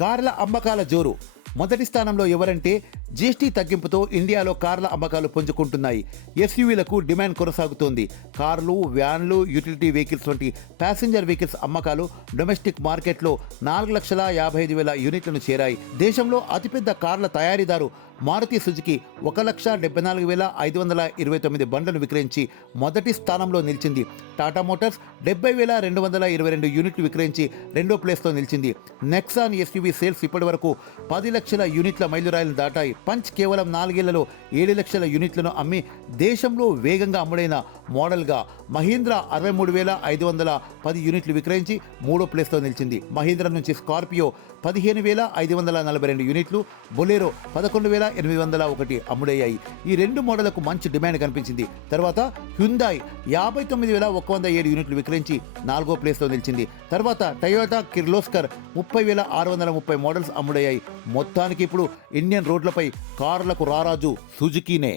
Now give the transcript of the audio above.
కార్ల అమ్మకాల జోరు. మొదటి స్థానంలో ఎవరంటే జీఎస్టీ తగ్గింపుతో ఇండియాలో కార్ల అమ్మకాలు పుంజుకుంటున్నాయి. ఎస్యూవీలకు డిమాండ్ కొనసాగుతోంది. కార్లు, వ్యాన్లు, యూటిలిటీ వెహికల్స్ వంటి ప్యాసింజర్ వెహికల్స్ అమ్మకాలు డొమెస్టిక్ మార్కెట్లో 4,55,000 యూనిట్లను చేరాయి. దేశంలో అతిపెద్ద కార్ల తయారీదారు మారుతి సుజుకి 1,74,529 బండ్లను విక్రయించి మొదటి స్థానంలో నిలిచింది. టాటా మోటార్స్ 70,222 యూనిట్లు విక్రయించి రెండో ప్లేస్లో నిలిచింది. నెక్సాన్ ఎస్యూవీ సేల్స్ ఇప్పటి వరకు 10 లక్షల యూనిట్ల మైలురాయిలను దాటాయి. పంచ్ కేవలం 4 ఏళ్లలో 7 లక్షల యూనిట్లను అమ్మి దేశంలో వేగంగా అమ్ముడైన మోడల్గా మహీంద్రా 63,510 యూనిట్లు విక్రయించి మూడో ప్లేస్లో నిలిచింది. మహీంద్రా నుంచి స్కార్పియో 15,542 యూనిట్లు, బొలేరో 11,801 అమ్ముడయ్యాయి. ఈ రెండు మోడళ్లకు మంచి డిమాండ్ కనిపించింది. తర్వాత హ్యుందాయ్ 59,107 యూనిట్లు విక్రయించి నాలుగో ప్లేస్లో నిలిచింది. తర్వాత టయోటా కిర్లోస్కర్ 30,630 మోడల్స్ అమ్ముడయ్యాయి. మొత్తానికి ఇప్పుడు ఇండియన్ రోడ్లపై కార్లకు రారాజు సుజుకీనే.